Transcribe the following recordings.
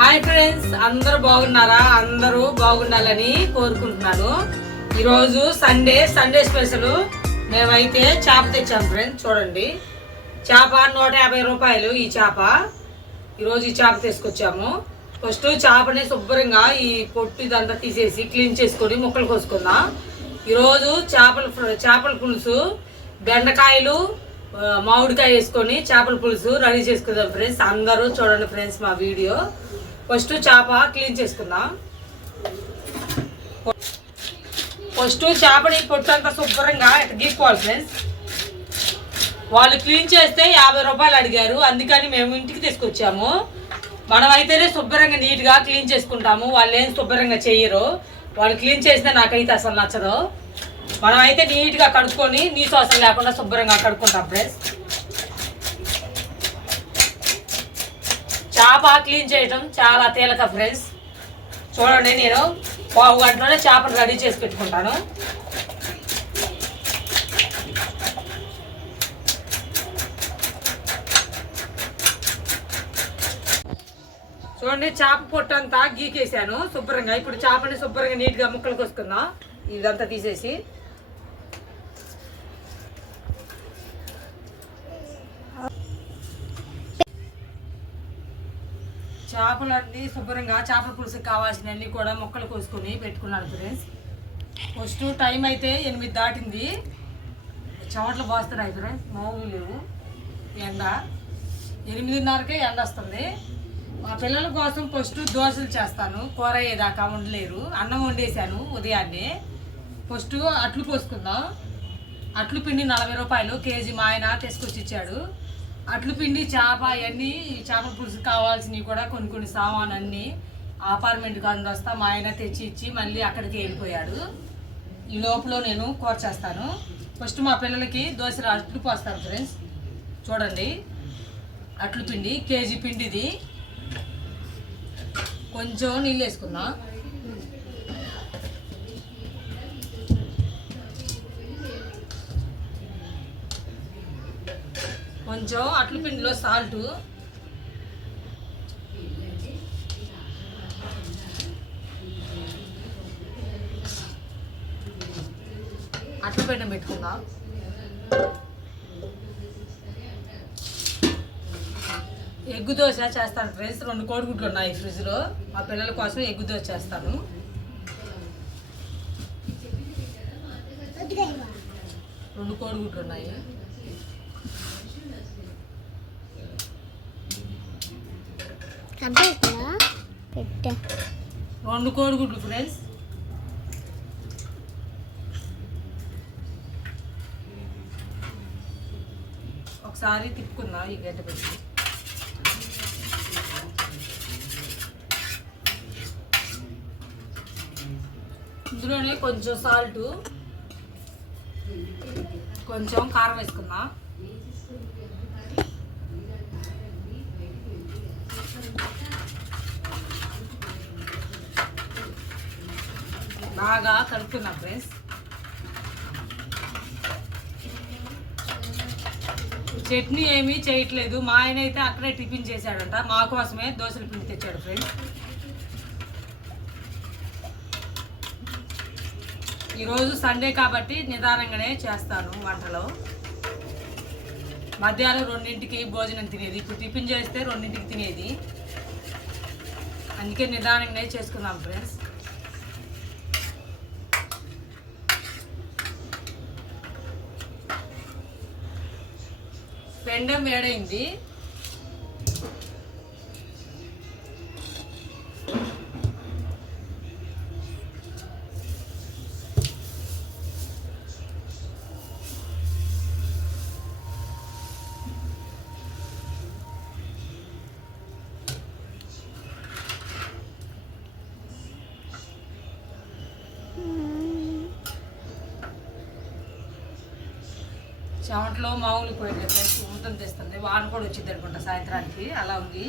Hi friends, అందరూ బాగున్నారా? అందరూ బాగుండాలని కోరుకుంటున్నాను. ఈరోజు సండే స్పెషల్ మేమైతే చేప తెచ్చాము ఫ్రెండ్స్. చూడండి, చేప 150 రూపాయలు. ఈ చేప ఈరోజు ఈ చేప తీసుకొచ్చాము. ఫస్ట్ చేపని శుభ్రంగా ఈ పొట్టు ఇదంతా తీసేసి క్లీన్ చేసుకొని ముక్కలు కోసుకుందాం. ఈరోజు చేపల పులుసు, బెండకాయలు, మామిడికాయ వేసుకొని చేపల పులుసు రెడీ చేసుకుందాం ఫ్రెండ్స్. అందరూ చూడండి ఫ్రెండ్స్ మా వీడియో. ఫస్ట్ చేప క్లీన్ చేసుకుందాం. ఫస్ట్ చేపని పొట్టు అంతా శుభ్రంగా గీక్కోవాలి ఫ్రెండ్స్. వాళ్ళు క్లీన్ చేస్తే 50 రూపాయలు అడిగారు, అందుకని మేము ఇంటికి తీసుకొచ్చాము. మనం అయితేనే శుభ్రంగా నీట్గా క్లీన్ చేసుకుంటాము. వాళ్ళు ఏం శుభ్రంగా చెయ్యరు. వాళ్ళు క్లీన్ చేస్తే నాకైతే అసలు నచ్చదు. మనం అయితే నీట్గా కడుక్కొని నీసు అవసరం లేకుండా శుభ్రంగా కడుక్కుంటాం ఫ్రెండ్స్. చేప క్లీన్ చేయడం చాలా తేలిక ఫ్రెండ్స్. చూడండి, నేను 1/2 గంటలోనే చేపను రెడీ చేసి పెట్టుకుంటాను. చూడండి, చేప పొట్టు అంతా గీకేసాను శుభ్రంగా. ఇప్పుడు చేపని శుభ్రంగా నీట్గా ముక్కలు కోసుకుందాం. ఇదంతా తీసేసి చేపలన్నీ శుభ్రంగా చేపల పులుసుకి కావాల్సినవన్నీ కూడా ముక్కలు కోసుకొని పెట్టుకున్నాను ఫ్రెండ్స్. ఫస్ట్ టైం అయితే 8 దాటింది. చెమటలు పోస్తున్నాయి ఫ్రెండ్స్, మామూలు లేవు. ఎండ 8:30కే ఎండ వస్తుంది. మా పిల్లల కోసం ఫస్ట్ దోశలు చేస్తాను. కూర అయ్యేదాకా ఉండలేరు. అన్నం వండేసాను ఉదయాన్నే. ఫస్ట్ అట్లు పోసుకుందాం. అట్లు పిండి 40 రూపాయలు కేజీ మా ఆయన తీసుకొచ్చి ఇచ్చాడు. అట్లు పిండి, చేప, అవన్నీ చేపల పులుసుకి కావాల్సినవి కూడా కొన్ని సామాన్ అన్నీ అపార్ట్మెంట్కి అందొస్తా మా ఆయన తెచ్చి ఇచ్చి మళ్ళీ అక్కడికి వెళ్ళిపోయాడు. ఈ లోపల నేను కూర చేస్తాను. ఫస్ట్ మా పిల్లలకి దోశలు అట్లు పోస్తాను ఫ్రెండ్స్. చూడండి, అట్లు పిండి కేజీ పిండిది. కొంచెం నీళ్ళు వేసుకుందాం. కొంచెం అట్ల పిండిలో సాల్ట్, అట్ల పిండి పెట్టుకుందాం. ఎగ్గు దోశ చేస్తాను ఫ్రెండ్స్. 2 కోడిగుడ్లు ఉన్నాయి ఫ్రిడ్జ్లో. మా పిల్లల కోసం ఎగ్గు దోశ చేస్తాను. రెండు కోడిగుడ్లు ఉన్నాయి. రెండు కోడిగుడ్లు ఫ్రెండ్స్. ఒకసారి తిప్పుకుందాం ఈ గడ్డ పెట్టి. ఇందులోనే కొంచెం సాల్ట్, కొంచెం కారం వేసుకుందాం. బాగా కలుపుకున్నాం ఫ్రెండ్స్. చట్నీ ఏమీ చేయట్లేదు. మా ఆయన అయితే అక్కడే టిఫిన్ చేశాడంట. మా కోసమే దోశల పిండి తెచ్చాడు ఫ్రెండ్స్. ఈరోజు సండే కాబట్టి నిదానంగానే చేస్తాను వంటలు. మధ్యాహ్నం 2ంటికి భోజనం తినేది. ఇప్పుడు టిఫిన్ చేస్తే 2ంటికి తినేది. అందుకే నిదానంగానే చేసుకుందాం ఫ్రెండ్స్. పెండం వేడైంది. చెమటలో మామూలు పోయట్లేదు ఫ్రెండ్స్. ఊతం తెస్తుంది. వాన కూడా వచ్చింది అనుకుంటా సాయంత్రానికి. అలా ఉంది.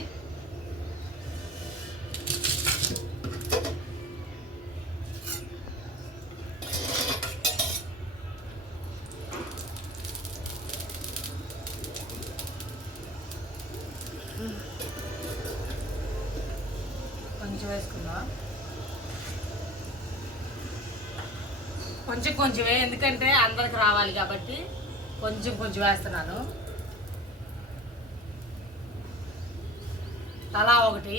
కొంచెం కొంచెమే, ఎందుకంటే అందరికి రావాలి కాబట్టి కొంచెం కొంచెం వేస్తున్నాను. తలా ఒకటి.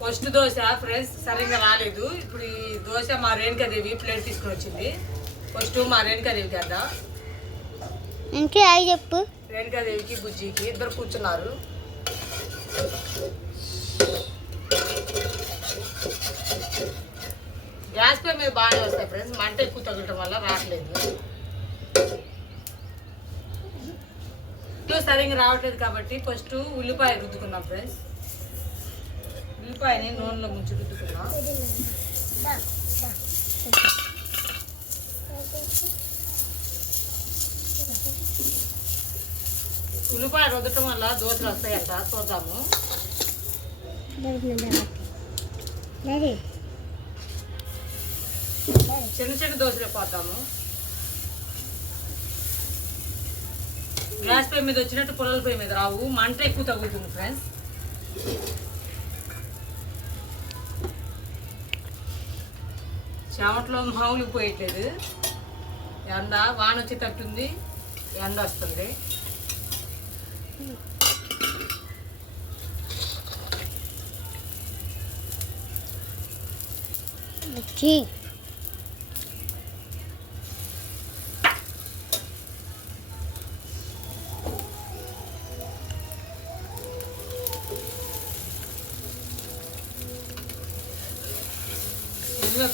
ఫస్ట్ దోశ ఫ్రెండ్స్ సరిగ్గా రాలేదు. ఇప్పుడు ఈ దోశ మా రేణుకాదేవి ప్లేట్ తీసుకొని వచ్చింది. ఫస్ట్ మా రేణుకాదేవికి అద్దా. చెప్పు. రేణుకాదేవికి బుజ్జికి ఇద్దరు కూర్చున్నారు. గ్యాస్ పై మీద బాగానే వస్తాయి ఫ్రెండ్స్, మంట ఎక్కువ తగలటం వల్ల రావట్లేదు. సరిగ్గా రావట్లేదు కాబట్టి ఫస్ట్ ఉల్లిపాయ రుద్దుకున్నాం ఫ్రెండ్స్. ఉల్లిపాయని నూనెలో ముంచి రుద్దుకున్నాం. ఉల్లిపాయ రుద్దటం వల్ల దోశలు వస్తాయంట, చూద్దాము. చిన్న చిన్న దోశలు పోద్దాము. గ్యాస్ పొయ్యి మీద వచ్చినట్టు పొలాల పొయ్యి మీద రావు, మంట ఎక్కువ తగ్గుతుంది ఫ్రెండ్స్. చెమటలో మామూలు పోయట్లేదు. ఎండ వాన వచ్చి తట్టుంది, ఎండ వస్తుంది.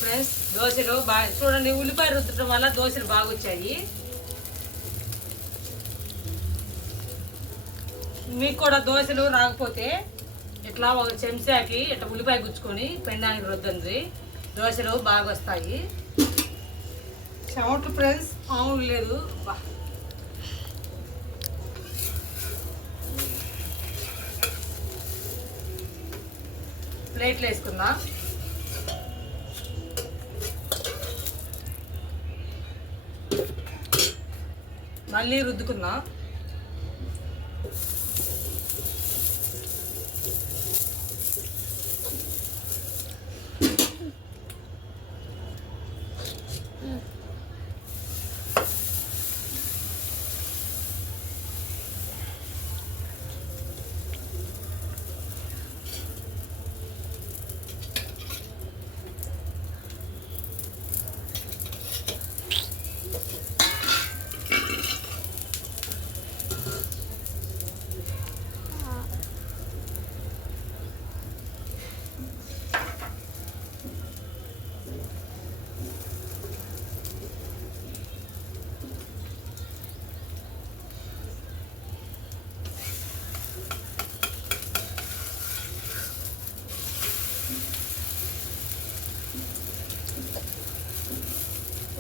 ఫ్రెండ్స్ దోశలు బాగా చూడండి, ఉల్లిపాయ రుద్దటం వల్ల దోశలు బాగా వచ్చాయి. మీకు కూడా దోశలు రాకపోతే ఇట్లా ఒక చెంచాకి ఇట్లా ఉల్లిపాయ గుచ్చుకొని పెండానికి రుద్దండి, దోశలు బాగా వస్తాయి. చెమట్లు ఫ్రెండ్స్ మామూలు లేదు. ప్లేట్లు వేసుకుందాం. మళ్ళీ రుద్దుకుందాం.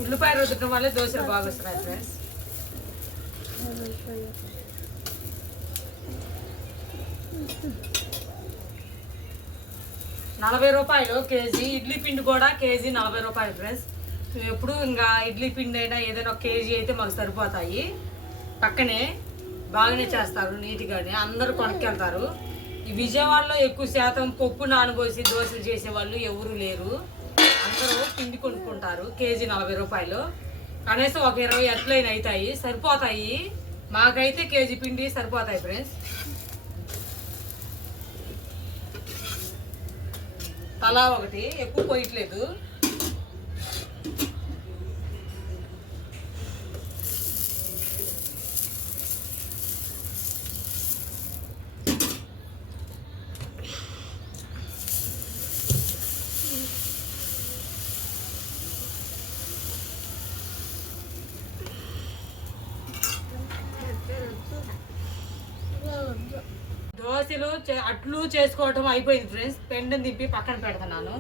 ఉల్లిపాయ రుద్దటం వల్ల దోశలు బాగా వస్తున్నాయి ఫ్రెండ్స్. ₹40 కేజీ. ఇడ్లీ పిండి కూడా కేజీ ₹40 ఫ్రెండ్స్. ఎప్పుడు ఇంకా ఇడ్లీ పిండి అయినా ఏదైనా ఒక కేజీ అయితే మాకు సరిపోతాయి. పక్కనే బాగానే చేస్తారు, నీట్గానే అందరూ కొనుక్కెళ్తారు. ఈ విజయవాడలో ఎక్కువ శాతం పప్పు నానబోసి దోశలు చేసేవాళ్ళు ఎవరు లేరు, అందరూ పిండి కొనుక్కుంటారు. కేజీ ₹40. కనీసం ఒక 20 అట్లయినా అవుతాయి, సరిపోతాయి. మాకైతే కేజీ పిండి సరిపోతాయి ఫ్రెండ్స్. తలా ఒకటి, ఎక్కువ పోయట్లేదు. దోశలు అట్లు చేసుకోవటం అయిపోయింది ఫ్రెండ్స్. పెండని దింపి పక్కన పెడుతున్నాను.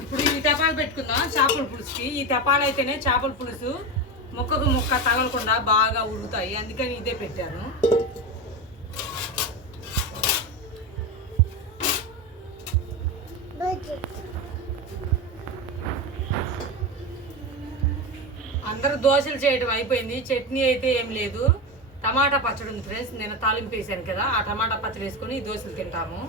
ఇప్పుడు ఈ తెపాలు పెట్టుకుందాం చేపల పులుసుకి. ఈ తెపాలు అయితేనే చేపల పులుసు ముక్కకు ముక్క తగలకుండా బాగా ఉడుకుతాయి, అందుకని ఇదే పెట్టాను. అందరూ దోశలు చేయడం అయిపోయింది. చట్నీ అయితే ఏం లేదు, టమాటా పచ్చడి ఉంది ఫ్రెండ్స్, నేను తాలింపు వేసాను కదా, ఆ టమాటా పచ్చడి వేసుకొని దోశలు తింటాము.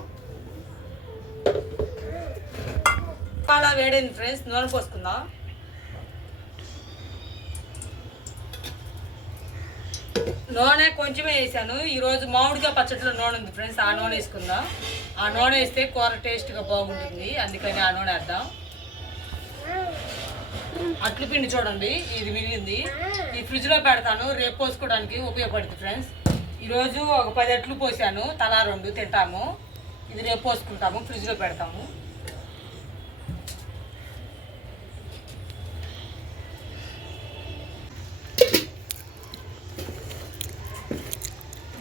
చాలా వేడైంది ఫ్రెండ్స్, నూనె పోసుకుందాం. నూనె కొంచెమే వేసాను. ఈరోజు మామిడికాయ పచ్చడిలో నూనె ఉంది ఫ్రెండ్స్, ఆ నూనె వేసుకుందాం. ఆ నూనె వేస్తే కూర టేస్ట్గా బాగుంటుంది, అందుకని ఆ నూనె వేద్దాం. అట్లు పిండి చూడండి, ఇది మిగిలింది, ఈ ఫ్రిడ్జ్లో పెడతాను, రేపు పోసుకోవడానికి ఉపయోగపడుతుంది ఫ్రెండ్స్. ఈరోజు ఒక 10 అట్లు పోసాను, తలా 2 తింటాము. ఇది రేపు పోసుకుంటాము, ఫ్రిడ్జ్లో పెడతాము.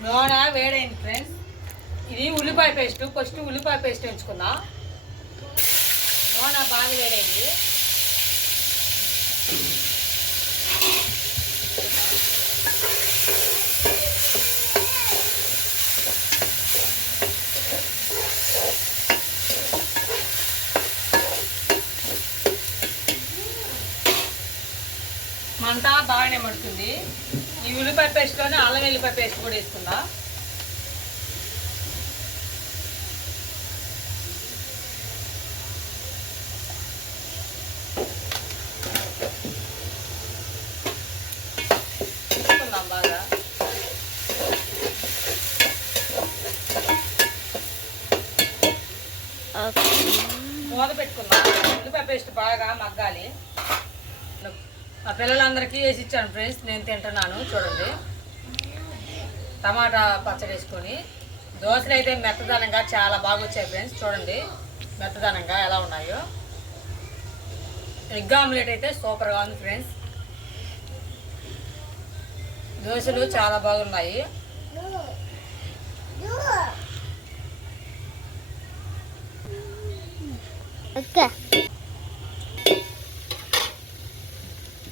నూనె వేడైంది ఫ్రెండ్స్, ఇది ఉల్లిపాయ పేస్ట్, ఫస్ట్ ఉల్లిపాయ పేస్ట్ వేయించుకుందాం. నూనె బాగా వేడైంది. మంట బాగానే పడుతుంది. ఈ ఉల్లిపాయ పేస్ట్లోనే అల్లం వెల్లిపాయ పేస్ట్ కూడా వేసుకుందా. తీసుకుందాం బాగా. మూత పెట్టుకుందాం, ఉల్లిపాయ పేస్ట్ బాగా మగ్గాలి. మా పిల్లలందరికీ వేసి ఇచ్చాను ఫ్రెండ్స్, నేను తింటున్నాను. చూడండి, టమాటా పచ్చడి వేసుకొని దోశలు అయితే మెత్తదనంగా చాలా బాగా వచ్చాయి ఫ్రెండ్స్. చూడండి మెత్తదనంగా ఎలా ఉన్నాయో. ఎగ్ ఆమ్లెట్ అయితే సూపర్గా ఉంది ఫ్రెండ్స్. దోశలు చాలా బాగున్నాయి.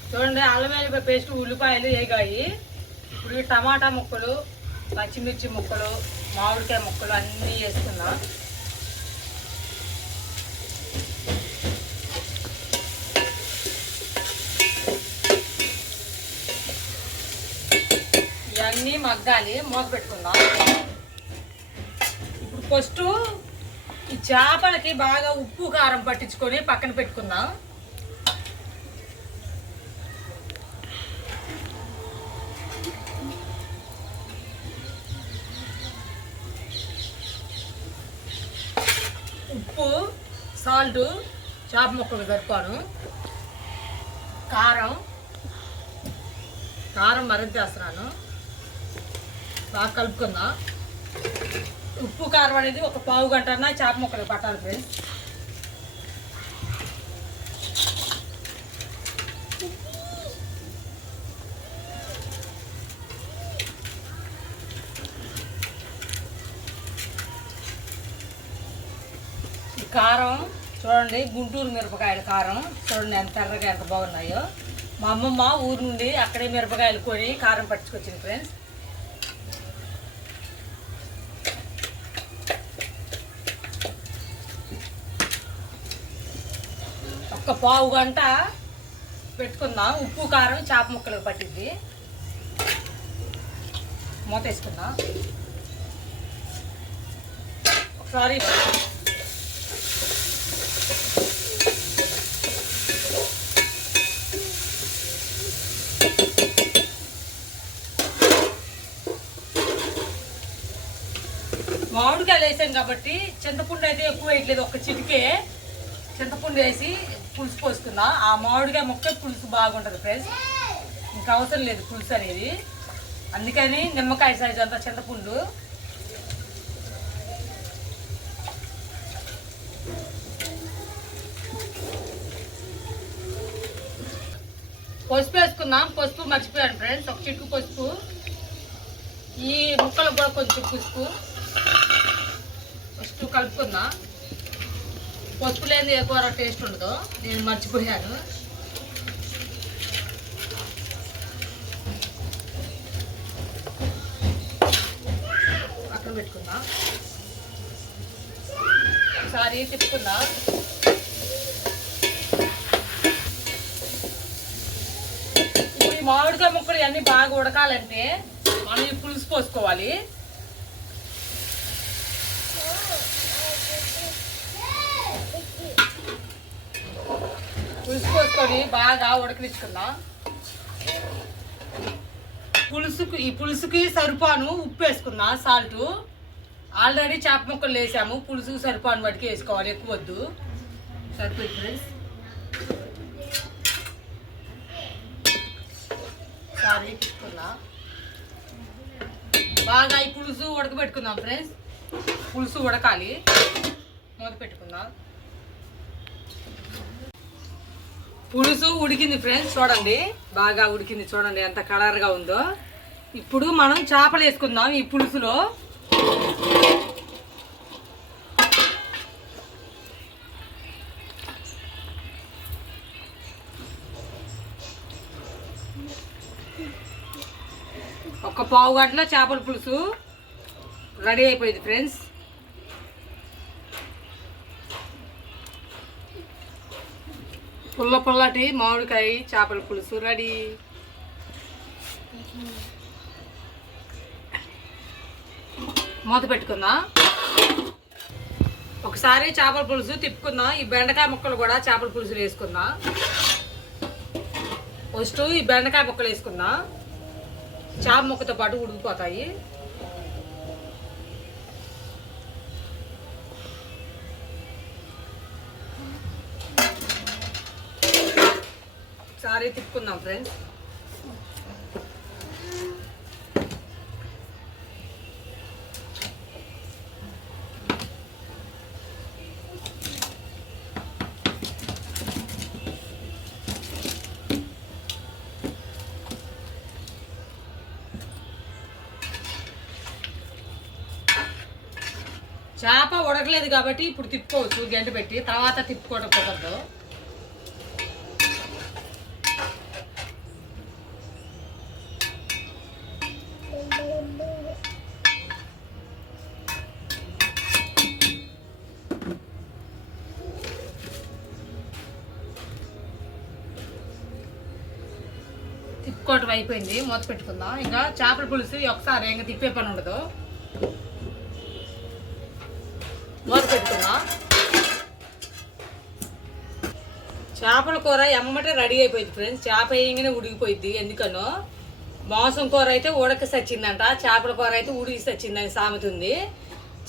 చూడండి, అల్లం వెల్లిపాయ పేస్ట్, ఉల్లిపాయలు వేగాయి. ఇప్పుడు టమాటా ముక్కలు, పచ్చిమిర్చి ముక్కలు, మామిడికాయ ముక్కలు అన్నీ వేసుకున్నా. ఇవన్నీ మగ్గాలి, మూత పెట్టుకుందాం. ఇప్పుడు ఫస్ట్ ఈ చేపలకి బాగా ఉప్పు కారం పట్టించుకొని పక్కన పెట్టుకుందాం. ఉప్పు, సాల్ట్, చేప ముక్కలు కలుపుకోను. కారం మరింత వేస్తున్నాను, బాగా కలుపుకుందాం. ఉప్పు కారం అనేది ఒక పావు గంట చేప ముక్కలు పట్టాలి ఫ్రెండ్స్. కారం చూడండి, గుంటూరు మిరపకాయల కారం చూడండి ఎంత ఎర్రగా ఎంత బాగున్నాయో. మా అమ్మమ్మ ఊరు నుండి అక్కడే మిరపకాయలు కొని కారం పట్టుకొచ్చింది ఫ్రెండ్స్. ఒక పావు గంట పెట్టుకుందాం. ఉప్పు కారం చేప ముక్కలకు పట్టింది. మూత వేసుకుందాం ఒకసారి. మామిడికాయలు వేసాం కాబట్టి చింతపండు అయితే ఎక్కువ వేయట్లేదు, ఒక చిటికే చింతపండు వేసి పులుసు పోసుకుందాం. ఆ మామిడికాయ ముక్క పులుసు బాగుంటుంది ఫ్రెండ్స్, ఇంకా అవసరం లేదు పులుసు అనేది. అందుకని నిమ్మకాయ సైజు అంతా చింతపండు. పసుపు వేసుకుందాం. పసుపు మర్చిపోయాను ఫ్రెండ్స్, ఒక చిటికు పసుపు. ఈ ముక్కలకు కూడా కొంచెం పసుపు ఫస్ట్ కలుపుకుందాం. పసుపు లేని ఏ కూర టేస్ట్ ఉండదు, నేను మర్చిపోయాను. పక్కన పెట్టుకుందాం. ఒకసారి తిప్పుకుందాం. ఇప్పుడు ఈ మామిడికాయ ముక్కలు ఇవన్నీ బాగా ఉడకాలంటే మనం ఈ పులుసు పోసుకోవాలి. పులుసు పోసుకొని బాగా ఉడకనిచ్చుకుందాం. ఈ పులుసుకి సరిపాను ఉప్పు వేసుకుందాం, సాల్ట్. ఆల్రెడీ చేప ముక్కలు వేసాము, పులుసుకి సరిపాను వాటికి వేసుకోవాలి, ఎక్కువ వద్దు. సరిపోయి ఫ్రెండ్స్ సారీ పెట్టుకుందాం. బాగా ఈ పులుసు ఉడకబెట్టుకుందాం ఫ్రెండ్స్. పులుసు ఉడకాలి, మూత పెట్టుకుందాం. పులుసు ఉడికింది ఫ్రెండ్స్, చూడండి బాగా ఉడికింది, చూడండి ఎంత కలర్గా ఉందో. ఇప్పుడు మనం చేపలు వేసుకుందాం ఈ పులుసులో. ఒక పావు గంటలో చేపల పులుసు రెడీ అయిపోయింది ఫ్రెండ్స్. పుల్లటి మామిడికాయ చేపల పులుసు రెడీ. మూత పెట్టుకుందాం. ఒకసారి చేపల పులుసు తిప్పుకుందాం. ఈ బెండకాయ ముక్కలు కూడా చేపల పులుసులు వేసుకుందాం. ఫస్ట్ ఈ బెండకాయ ముక్కలు వేసుకుందాం, చేప ముక్కతో పాటు ఉడికిపోతాయి. ఒకసారి తిప్పుకుందాం ఫ్రెండ్స్. చేప ఉడకలేదు కాబట్టి ఇప్పుడు తిప్పుకోవచ్చు గంట పెట్టి, తర్వాత తిప్పుకోవడం కుదరదు. తిప్పుకోవటం అయిపోయింది, మూత పెట్టుకుందాం. ఇంకా చేపల పులుసు ఒకసారి ఇంకా తిప్పే పని ఉండదు. మూత పెట్టుకుందాం. చేపల కూర ఎమ్మటే రెడీ అయిపోయింది ఫ్రెండ్స్. చేప వేయంగానే ఉడికిపోయింది, ఎందుకనో. మాంసం కూర అయితే ఉడక సచ్చిందంట, చేపల కూర అయితే ఉడికి సచ్చిందని సామెత ఉంది.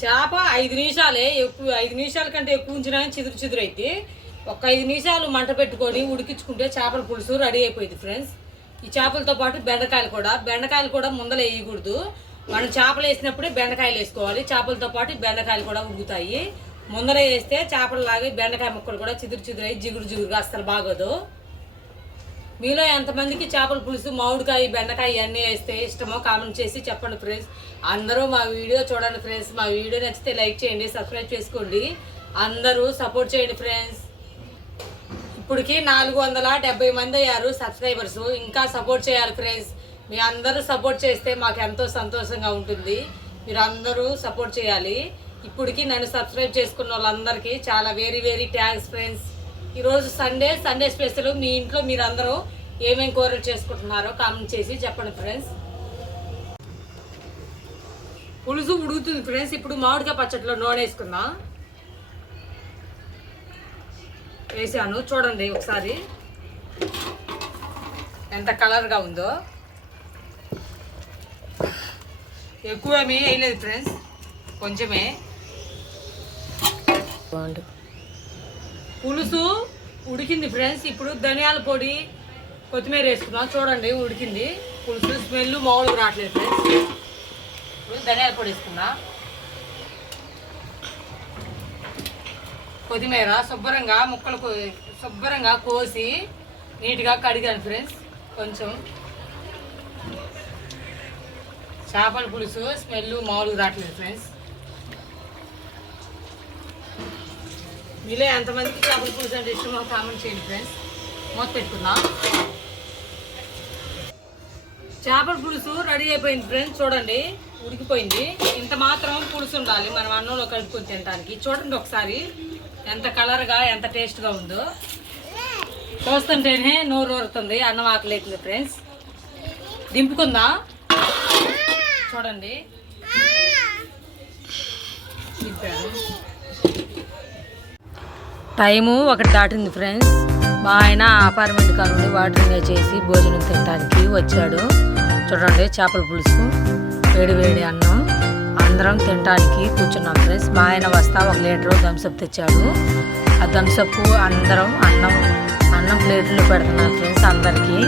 చేప 5 నిమిషాలే, ఎక్కువ 5 నిమిషాల కంటే ఎక్కువ ఉంచినా చిదురు అయితే ఒక 5 నిమిషాలు మంట పెట్టుకొని ఉడికించుకుంటే చేపల పులుసు రెడీ అయిపోయింది ఫ్రెండ్స్. ఈ చేపలతో పాటు బెండకాయలు కూడా ముందర వేయకూడదు. మనం చేపలు వేసినప్పుడే బెండకాయలు వేసుకోవాలి. చేపలతో పాటు బెండకాయలు కూడా ఉడుకుతాయి. ముందర వేస్తే చేపలలాగే బెండకాయ ముక్కలు కూడా చిదురు జిగురుగా అస్సలు బాగోదు. మీలో ఎంతమందికి చేపల పులుసు, మామిడికాయ, బెండకాయ ఇవన్నీ వేస్తే ఇష్టమో కామెంట్ చేసి చెప్పండి ఫ్రెండ్స్. అందరూ మా వీడియో చూడండి ఫ్రెండ్స్. మా వీడియో నచ్చితే లైక్ చేయండి, సబ్స్క్రైబ్ చేసుకోండి. అందరూ సపోర్ట్ చేయండి ఫ్రెండ్స్. ఇప్పటికి 470 మంది అయ్యారు సబ్స్క్రైబర్స్. ఇంకా సపోర్ట్ చేయాలి ఫ్రెండ్స్. మీ అందరూ సపోర్ట్ చేస్తే మాకు ఎంతో సంతోషంగా ఉంటుంది. మీరు అందరూ సపోర్ట్ చేయాలి. ఇప్పటికి నన్ను సబ్స్క్రైబ్ చేసుకున్న వాళ్ళందరికీ చాలా వెరీ థ్యాంక్స్ ఫ్రెండ్స్. ఈరోజు సండే స్పెషల్. మీ ఇంట్లో మీరు అందరూ ఏమేమి కూరలు చేసుకుంటున్నారో కామెంట్ చేసి చెప్పండి ఫ్రెండ్స్. పులుసు ఉడుకుతుంది ఫ్రెండ్స్. ఇప్పుడు మామిడికాయ పచ్చడిలో నూనె వేసుకుందాం. వేసాను, చూడండి ఒకసారి ఎంత కలర్గా ఉందో. ఎక్కువేమీ వేయలేదు ఫ్రెండ్స్, కొంచెమే. పులుసు ఉడికింది ఫ్రెండ్స్. ఇప్పుడు ధనియాల పొడి, కొత్తిమీర వేసుకున్నాం. చూడండి ఉడికింది పులుసు, స్మెల్ మామూలుగా రావట్లేదు ఫ్రెండ్స్. ఇప్పుడు ధనియాల పొడి వేసుకున్నా. కొత్తిమీర శుభ్రంగా కోసి నీట్గా కడిగాను ఫ్రెండ్స్. కొంచెం చేపల పులుసు స్మెల్ మామూలుగా రావట్లేదు ఫ్రెండ్స్. మీలో ఎంతమందికి చేపల పులుసు అంటే ఇష్టమో కామెంట్ చేయండి ఫ్రెండ్స్. మూత పెట్టుకుందాం. చేపల పులుసు రెడీ అయిపోయింది ఫ్రెండ్స్. చూడండి ఉడికిపోయింది. ఇంత మాత్రం పులుసు ఉండాలి మనం అన్నంలో కలుపుకొని తినడానికి. చూడండి ఒకసారి ఎంత కలర్గా, ఎంత టేస్ట్గా ఉందో. చూస్తుంటేనే నోరు ఊరుతుంది, అన్నం ఆకలి అవుతుంది ఫ్రెండ్స్. దింపుకుందాం. చూడండి. టైము 1 దాటింది ఫ్రెండ్స్. మా ఆయన అపార్ట్మెంట్ కానుండి వాటరింగ్ చేసి భోజనం తినడానికి వచ్చాడు. చూడండి చేపల పులుసు, వేడి వేడి అన్నం, అందరం తినడానికి కూర్చున్నాం ఫ్రెండ్స్. మా ఆయన వస్తా 1 లీటరు థమ్స్అప్ తెచ్చాడు. ఆ థమ్స్అప్ అందరం అన్నం ప్లేట్లో పెడుతున్నాం ఫ్రెండ్స్ అందరికీ.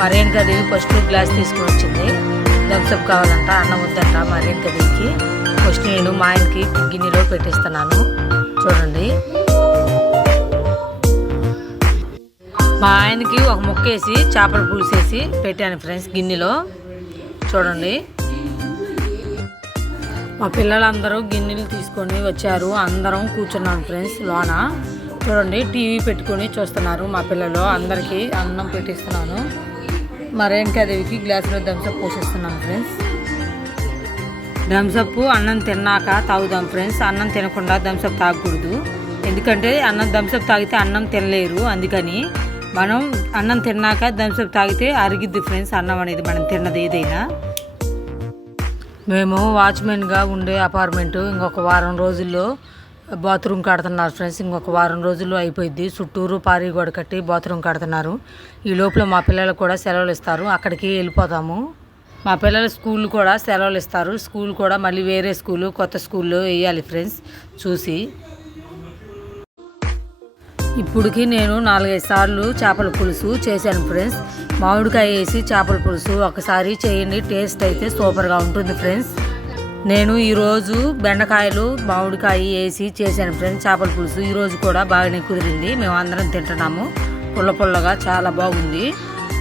మరేం కదివి ఫస్ట్ గ్లాస్ తీసుకుని వచ్చింది. థమ్స్అప్ కావాలంట, అన్నం వద్దంట మరేం కదివికి. ఫస్ట్ నేను మా ఆయనకి గిన్నెలో పెట్టిస్తున్నాను. చూడండి మా ఆయనకి ఒక ముక్క వేసి చేపల పులుసు వేసి పెట్టాను ఫ్రెండ్స్ గిన్నెలో. చూడండి మా పిల్లలందరూ గిన్నెలు తీసుకొని వచ్చారు. అందరం కూర్చున్నాం ఫ్రెండ్స్ లోన. చూడండి టీవీ పెట్టుకొని చూస్తున్నారు మా పిల్లలు. అందరికీ అన్నం పెట్టిస్తున్నాను. మరేంటి అదేవికి గ్లాసులో థమ్స్అప్ పోషిస్తున్నాను ఫ్రెండ్స్. థమ్స్అప్ అన్నం తిన్నాక తాగుదాం ఫ్రెండ్స్. అన్నం తినకుండా థమ్స్అప్ తాగకూడదు. ఎందుకంటే థమ్స్అప్ తాగితే అన్నం తినలేరు. అందుకని మనం అన్నం తిన్నాక థమ్స్అప్ తాగితే అరిగిద్ది ఫ్రెండ్స్ అన్నం అనేది మనం తిన్నది ఏదైనా. మేము వాచ్మెన్గా ఉండే అపార్ట్మెంటు ఇంకొక వారం రోజుల్లో బాత్రూమ్ కడుతున్నారు ఫ్రెండ్స్. ఇంకొక వారం రోజుల్లో అయిపోయింది. చుట్టూరు పారీ గోడ కట్టి బాత్రూమ్ కడుతున్నారు. ఈ లోపల మా పిల్లలకు కూడా సెలవులు ఇస్తారు. అక్కడికి వెళ్ళిపోతాము. మా పిల్లల స్కూల్ కూడా సెలవులు ఇస్తారు. స్కూల్ కూడా మళ్ళీ వేరే స్కూలు కొత్త స్కూల్లో వేయాలి ఫ్రెండ్స్ చూసి. ఇప్పటికి నేను 4-5 సార్లు చేపల పులుసు చేశాను ఫ్రెండ్స్. మామిడికాయ వేసి చేపల పులుసు ఒకసారి చేయండి, టేస్ట్ అయితే సూపర్గా ఉంటుంది ఫ్రెండ్స్. నేను ఈరోజు బెండకాయలు మామిడికాయ వేసి చేశాను ఫ్రెండ్స్ చేపల పులుసు. ఈరోజు కూడా బాగానే కుదిరింది. మేము అందరం తింటున్నాము. పుల్ల పుల్లగా చాలా బాగుంది.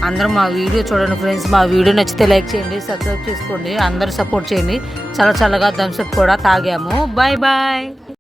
అందరం మా వీడియో చూడండి ఫ్రెండ్స్. మా వీడియో నచ్చితే లైక్ చేయండి, సబ్స్క్రైబ్ చేసుకోండి, అందరూ సపోర్ట్ చేయండి. చాలా చల్లగా థమ్స్అప్ కూడా తాగాము. Bye bye.